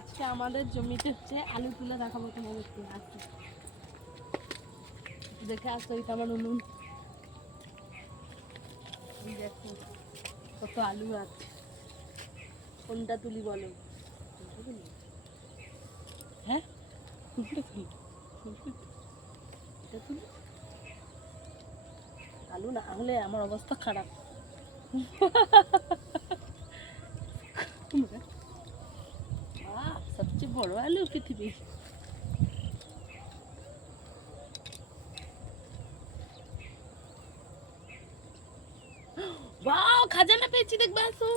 আজকে আমাদের জমিতে হচ্ছে আলু তুলে দেখাবো তোমাদেরকে। আজকে দেখে আসতো ওইটা আমার উনুন। দেখো কত আলু আছে। কোনটা তুলি বলো? হ্যাঁ কোনটা তুলি? এটা তুলি। আলু না হলে আমার অবস্থা খারাপ। সবচেয়ে বড় আলু পৃথিবীর। বাও খাজানা পেয়েছি, দেখবে আসো।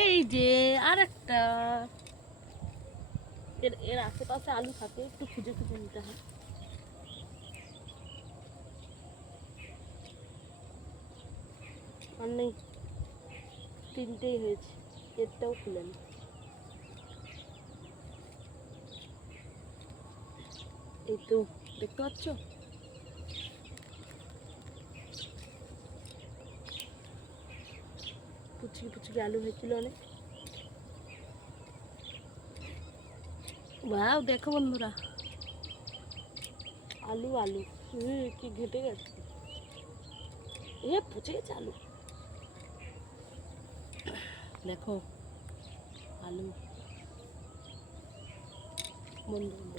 এই যে আর একটা। এর এর আশেপাশে আলু থাকে, একটু খুঁজে খুঁজে নিতে হয়। আর নেই, তিনটেই হয়েছে, এরটাও খুলেনি। এই তো দেখতে পাচ্ছ, পুচকি পুচকি আলু হয়েছিল অনেক। বাও দেখো বন্ধুরা, আলু আলু কি ঘেটে গেছে, এ পচে গেছে আলু। দেখো আলু বন্ধু বন্ধু।